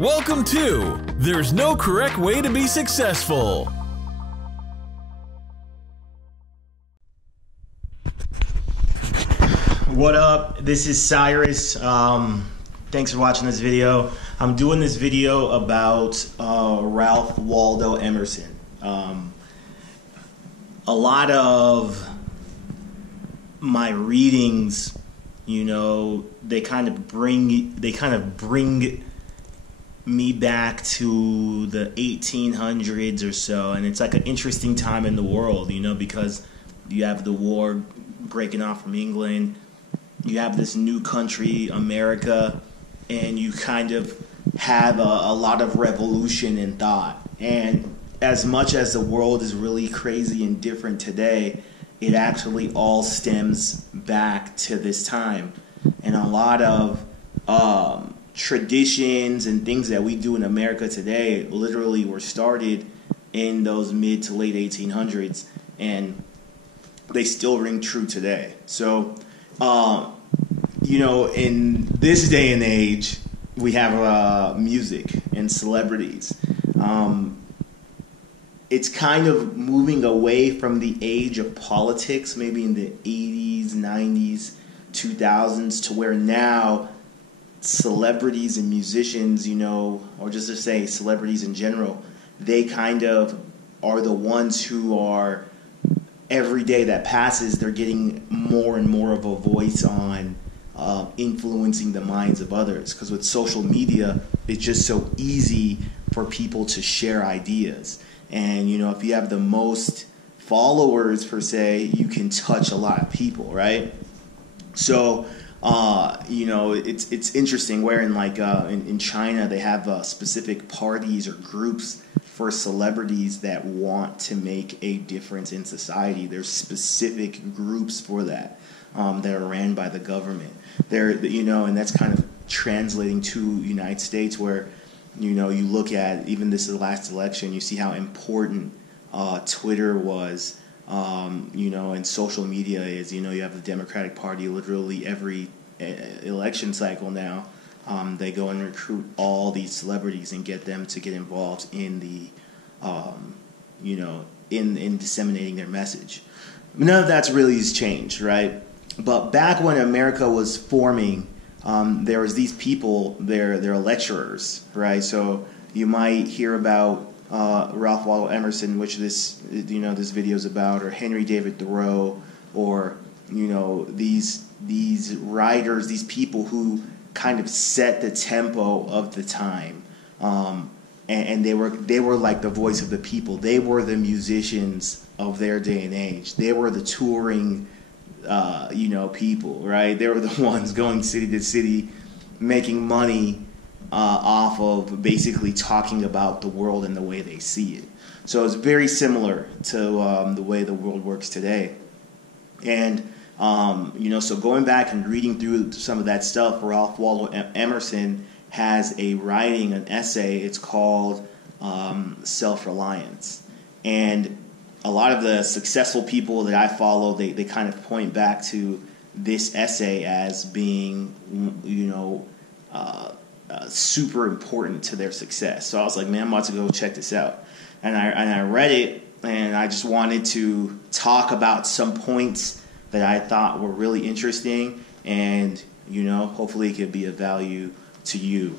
Welcome to There's No Correct Way to Be Successful. What up? This is Cyrus. Thanks for watching this video. I'm doing this video about Ralph Waldo Emerson. A lot of my readings, you know, they kind of bring me back to the 1800s or so, and it's like an interesting time in the world, you know, because you have the war breaking off from England, you have this new country, America, and you kind of have a lot of revolution in thought. And as much as the world is really crazy and different today, it actually all stems back to this time. And a lot of traditions and things that we do in America today literally were started in those mid to late 1800s, and they still ring true today. So, you know, in this day and age, we have music and celebrities. It's kind of moving away from the age of politics, maybe in the 80s, 90s, 2000s, to where now celebrities and musicians, you know, or just to say celebrities in general, they kind of are the ones who are, every day that passes, they're getting more and more of a voice on influencing the minds of others. Because with social media, it's just so easy for people to share ideas. And, you know, if you have the most followers, per se, you can touch a lot of people, right? So, you know, it's interesting where in China they have specific parties or groups for celebrities that want to make a difference in society. There's specific groups for that that are ran by the government. You know, and that's kind of translating to United States, where, you know, you look at even this last election, you see how important Twitter was. You know, and social media is, you know, you have the Democratic Party literally every election cycle now. They go and recruit all these celebrities and get them to get involved in the, you know, in disseminating their message. None of that's really has changed, right? But back when America was forming, there was these people, they're lecturers, right? So you might hear about Ralph Waldo Emerson, which this, you know, this video is about, or Henry David Thoreau, or, you know, these writers, these people who kind of set the tempo of the time, and they were like the voice of the people. They were the musicians of their day and age. They were the touring, you know, people, right? They were the ones going city to city, making money off of basically talking about the world and the way they see it. So it's very similar to the way the world works today. And, you know, so going back and reading through some of that stuff, Ralph Waldo Emerson has a writing, an essay. It's called Self-Reliance. And a lot of the successful people that I follow, they kind of point back to this essay as being, you know, super important to their success. So I was like, man, I'm about to go check this out. And I read it, and I just wanted to talk about some points that I thought were really interesting, and, you know, hopefully it could be of value to you.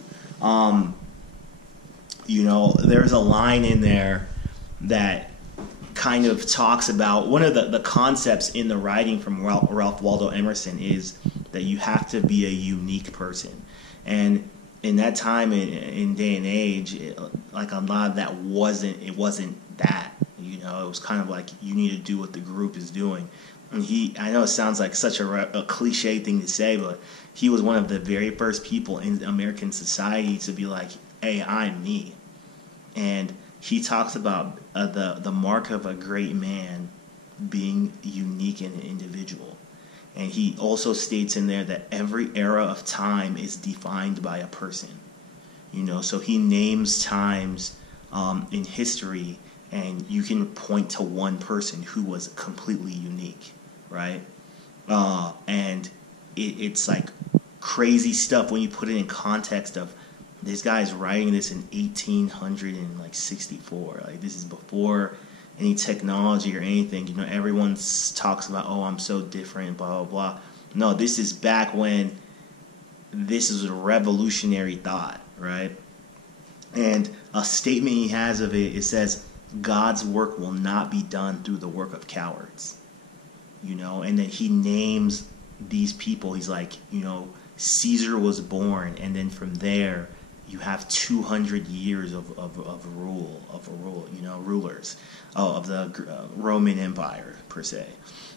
You know, there's a line in there that kind of talks about one of the concepts in the writing from Ralph Waldo Emerson is that you have to be a unique person. And in that time, in day and age, like a lot of that wasn't that, you know, it was kind of like you need to do what the group is doing. And I know it sounds like such a cliche thing to say, but he was one of the very first people in American society to be like, hey, I'm me. And he talks about the mark of a great man being unique and individual. And he also states in there that every era of time is defined by a person. You know, so he names times in history, and you can point to one person who was completely unique, right? And it's like crazy stuff when you put it in context of This guy's writing this in 1864. Like, this is before any technology or anything. You know, everyone talks about, oh, I'm so different, blah, blah, blah. No, this is back when this is a revolutionary thought, right? And a statement he has of it, it says, God's work will not be done through the work of cowards. You know, and then he names these people. He's like, you know, Caesar was born, and then from there you have 200 years of rule, you know, rulers of the Roman Empire, per se.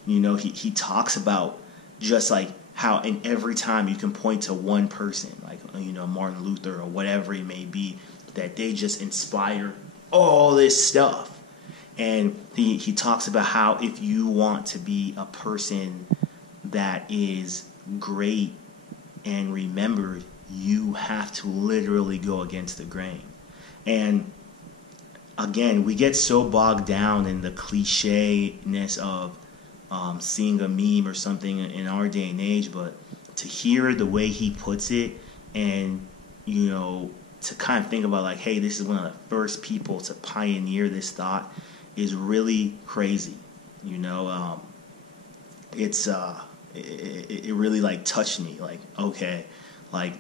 You know, he talks about just like how in every time you can point to one person, like, you know, Martin Luther or whatever it may be, that they just inspire all this stuff. And he talks about how if you want to be a person that is great and remembered, you have to literally go against the grain. And again, we get so bogged down in the cliche-ness of seeing a meme or something in our day and age, but to hear the way he puts it, and, you know, to kind of think about like, hey, this is one of the first people to pioneer this thought, is really crazy. You know, it really like touched me. Like, okay, like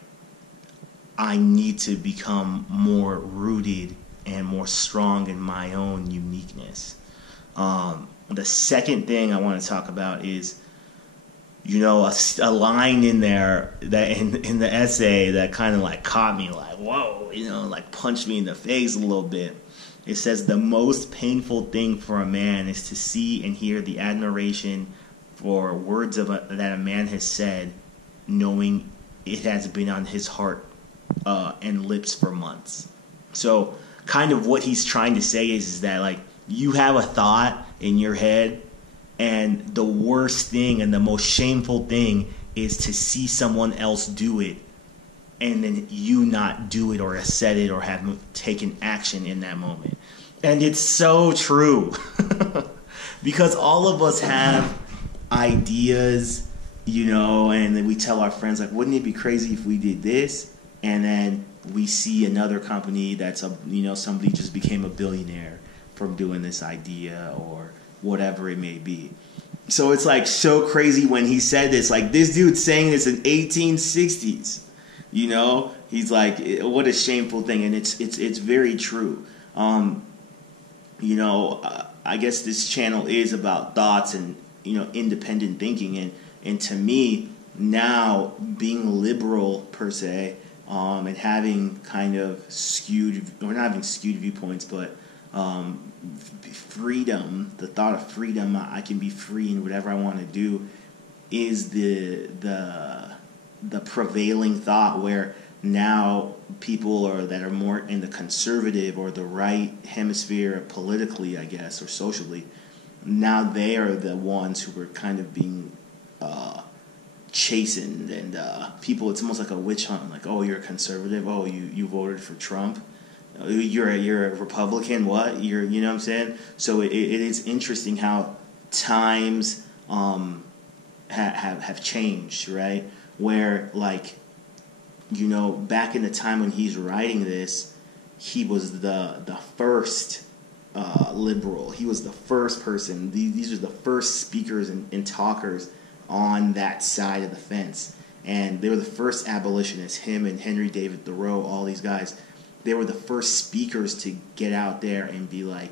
I need to become more rooted and more strong in my own uniqueness. The second thing I want to talk about is, you know, a line in there that in the essay that kind of like caught me, like, whoa, you know, like punched me in the face a little bit. It says, the most painful thing for a man is to see and hear the admiration for words that a man has said, knowing it has been on his heart and lips for months. So kind of what he's trying to say is that, like, you have a thought in your head, and the worst thing and the most shameful thing is to see someone else do it and then you not do it or said it or have taken action in that moment. And it's so true. Because all of us have ideas, you know, and then we tell our friends, like, wouldn't it be crazy if we did this? And then we see another company that's, you know, somebody just became a billionaire from doing this idea or whatever it may be. So it's like so crazy when he said this, like this dude's saying this in 1860s, you know, he's like, what a shameful thing. And it's very true. You know, I guess this channel is about thoughts and, you know, independent thinking. And to me now, being liberal per se, and having kind of skewed, or not having skewed viewpoints, but freedom, the thought of freedom, I can be free in whatever I want to do, is the prevailing thought, where now people that are more in the conservative or the right hemisphere politically, I guess, or socially, now they are the ones who are kind of being chastened, and people, it's almost like a witch hunt, like, oh, you're a conservative, oh, you voted for Trump, you're a Republican, what? You know what I'm saying? So it is interesting how times have changed, right? Where, like, you know, back in the time when he's writing this, he was the first liberal. He was the first person. These are the first speakers and talkers on that side of the fence. And they were the first abolitionists, him and Henry David Thoreau, all these guys. They were the first speakers to get out there and be like,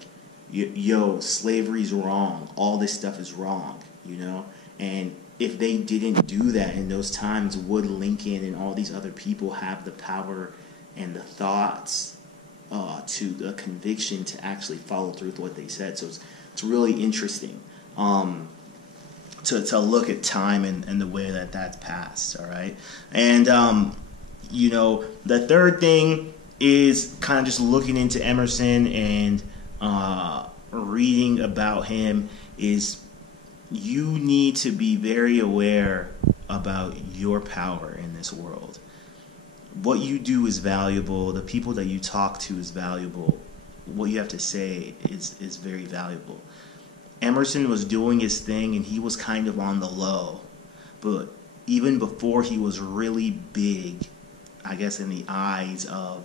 yo, slavery's wrong. All this stuff is wrong, you know? And if they didn't do that in those times, would Lincoln and all these other people have the power and the thoughts to the conviction to actually follow through with what they said? So it's really interesting to look at time and the way that's passed, all right? And, you know, the third thing is kind of just looking into Emerson and reading about him, is you need to be very aware about your power in this world. What you do is valuable. The people that you talk to is valuable. What you have to say is very valuable. Emerson was doing his thing, and he was kind of on the low. But even before he was really big, I guess in the eyes of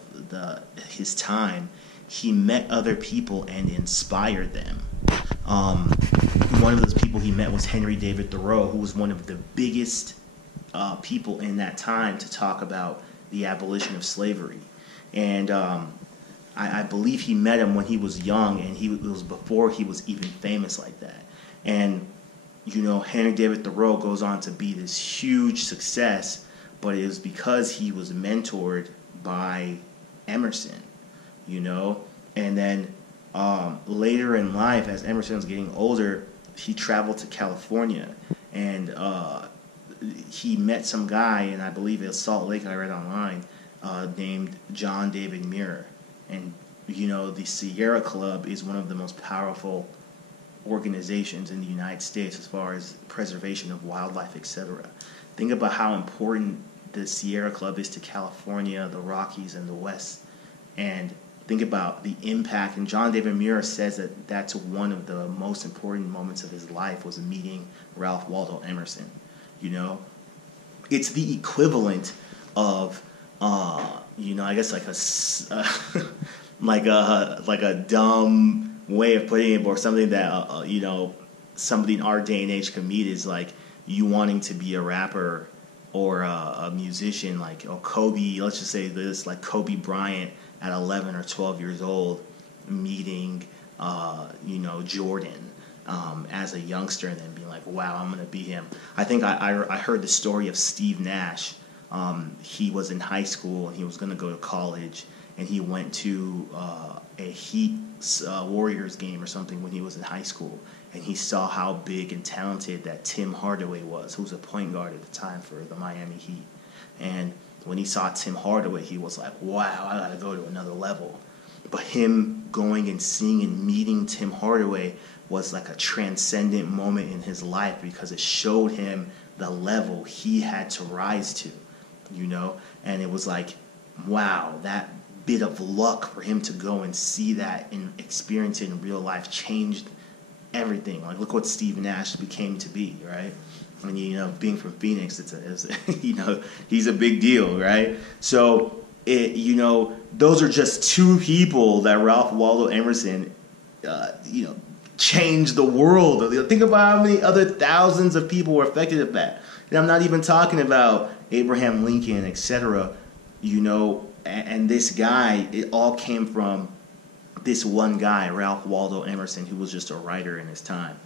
his time, he met other people and inspired them. One of those people he met was Henry David Thoreau, who was one of the biggest people in that time to talk about the abolition of slavery. And I believe he met him when he was young, and it was before he was even famous like that. And, Henry David Thoreau goes on to be this huge success, but it was because he was mentored by Emerson, And then later in life, as Emerson was getting older, he traveled to California, and he met some guy, and I believe it was Salt Lake, I read online, named John David Muir. And, the Sierra Club is one of the most powerful organizations in the United States as far as preservation of wildlife, etc. Think about how important the Sierra Club is to California, the Rockies, and the West. And think about the impact. And John David Muir says that that's one of the most important moments of his life, was meeting Ralph Waldo Emerson. It's the equivalent of, I guess like a dumb way of putting it, or something that somebody in our day and age can meet, is like you wanting to be a rapper or a musician, like Kobe. Let's just say this, like Kobe Bryant at 11 or 12 years old, meeting Jordan as a youngster, and then being like, wow, I'm gonna be him. I think I heard the story of Steve Nash. He was in high school and he was gonna go to college, and he went to a Heat Warriors game or something when he was in high school, and he saw how big and talented that Tim Hardaway was, who was a point guard at the time for the Miami Heat. And when he saw Tim Hardaway, he was like, wow, I gotta go to another level. But him going and seeing and meeting Tim Hardaway was like a transcendent moment in his life, because it showed him the level he had to rise to, And it was like, wow, that bit of luck for him to go and see that and experience it in real life changed everything. Like, look what Steve Nash became to be, right? I mean, being from Phoenix, it's he's a big deal, right? So, those are just two people that Ralph Waldo Emerson, changed the world. Think about how many other thousands of people were affected by that. And I'm not even talking about Abraham Lincoln, etc. And this guy, it all came from this one guy, Ralph Waldo Emerson, who was just a writer in his time.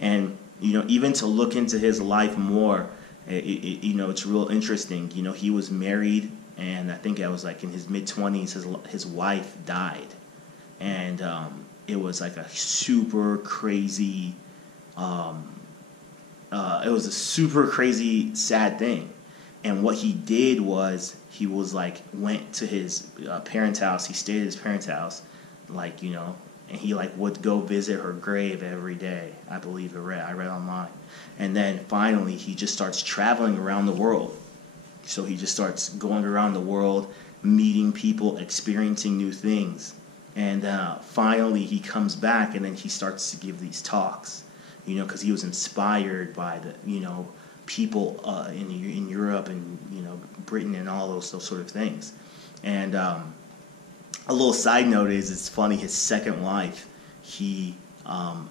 And, even to look into his life more, it's real interesting. He was married, and I think I was like in his mid-20s, his wife died. And it was like a super crazy, it was a super crazy, sad thing. And what he did was, he was like, went to his parents' house. He stayed at his parents' house, and he would go visit her grave every day. I believe I read online. And then finally, he just starts traveling around the world. So he just starts going around the world, meeting people, experiencing new things. And finally, he comes back, and then he starts to give these talks, because he was inspired by the, people in Europe and Britain and all those sort of things. And a little side note is, it's funny, his second wife, he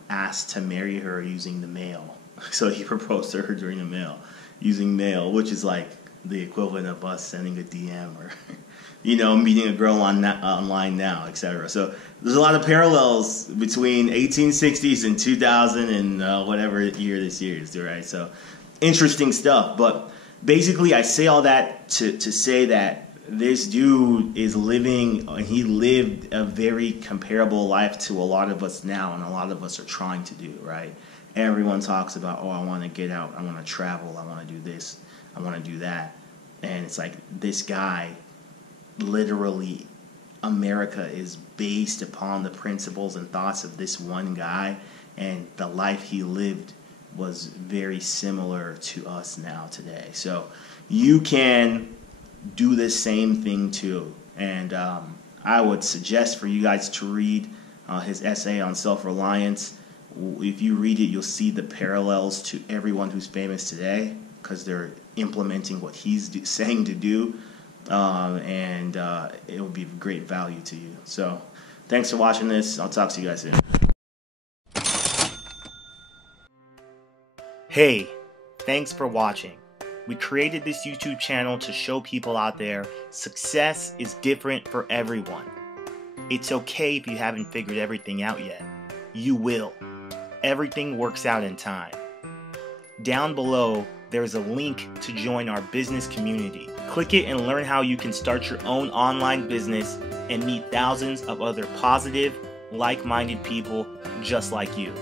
asked to marry her using the mail. So he proposed to her during the mail, using mail, which is like the equivalent of us sending a DM or meeting a girl online now, etc. So there's a lot of parallels between 1860s and 2000 and whatever year this year is, right? So interesting stuff. But basically, I say all that to say that this dude is living, and he lived a very comparable life to a lot of us now, and a lot of us are trying to do, right? Everyone talks about, I want to get out, I want to travel, I want to do this, I want to do that. And it's like, this guy, literally, America is based upon the principles and thoughts of this one guy, and the life he lived was very similar to us now today. So you can do the same thing too. And I would suggest for you guys to read his essay on self-reliance. If you read it, you'll see the parallels to everyone who's famous today, because they're implementing what he's saying to do. and it will be of great value to you. So thanks for watching this. I'll talk to you guys soon. Hey, thanks for watching. We created this YouTube channel to show people out there success is different for everyone. It's okay if you haven't figured everything out yet. You will. Everything works out in time. Down below, there's a link to join our business community. Click it and learn how you can start your own online business and meet thousands of other positive, like-minded people just like you.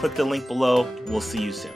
Click the link below. We'll see you soon.